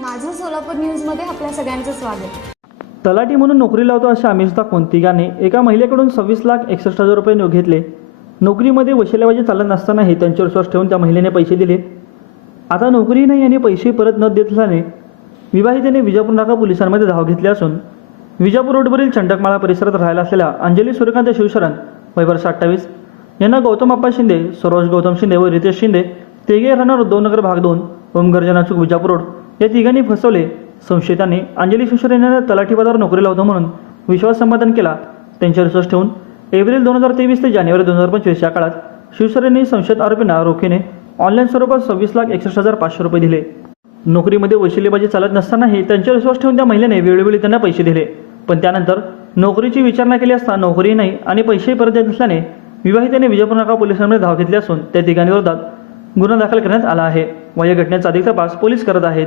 माझं सोलापूर न्यूजमध्ये आपल्या सगळ्यांचं स्वागत. तलाठी म्हणून नोकरी लावतो अशा आमिष दाखवून तिघांनी एका महिलेकडून सव्वीस लाख एकसष्ट हजार रुपये घेतले. नोकरीमध्ये वशिल्याबाजी चालत नसतानाही त्यांच्यावर विश्वास ठेवून त्या महिलेने पैसे दिले. आता नोकरी नाही आणि पैसे परत न देत असल्याने विवाहितेने विजापूर नाका पोलिसांमध्ये धाव घेतली असून विजापूर रोडवरील चंडकमाळा परिसरात राहायला असलेल्या अंजली सूर्यकांत शिवशरण वय वर्ष अठ्ठावीस यांना गौतम अप्पा शिंदे सरोज गौतम शिंदे व रितेश शिंदे तेगे राहणार उद्धवनगर भाग दोन ओमगर्जना चौक विजापूर रोड. या तिघांनी फसवले. संशयिताने अंजली सुशर यांना तलाठी पदावर नोकरी म्हणून विश्वास संपादन केला. त्यांच्यावर विश्वास ठेवून एप्रिल दोन हजार तेवीस ते जानेवारी दोन हजार पंचवीस या काळात शिवसेनेने संशयित आरोपींना रोखीने ऑनलाईन स्वरूपात सव्वीस लाख एकसष्ट हजार पाचशे रुपये दिले. नोकरीमध्ये वैशिल्यबाजी चालत नसतानाही त्यांच्यावर विश्वास ठेवून त्या महिलेने वेळोवेळी त्यांना पैसे दिले. पण त्यानंतर नोकरीची विचारणा केली असता नोकरी नाही आणि पैसेही परत देत नसल्याने विवाहितेने विजयपूर नाका पोलिसांमध्ये धाव घेतली असून त्या तिघांविरोधात गुन्हा दाखल करण्यात आला आहे. व या घटनेचा अधिक तपास पोलीस करत आहेत.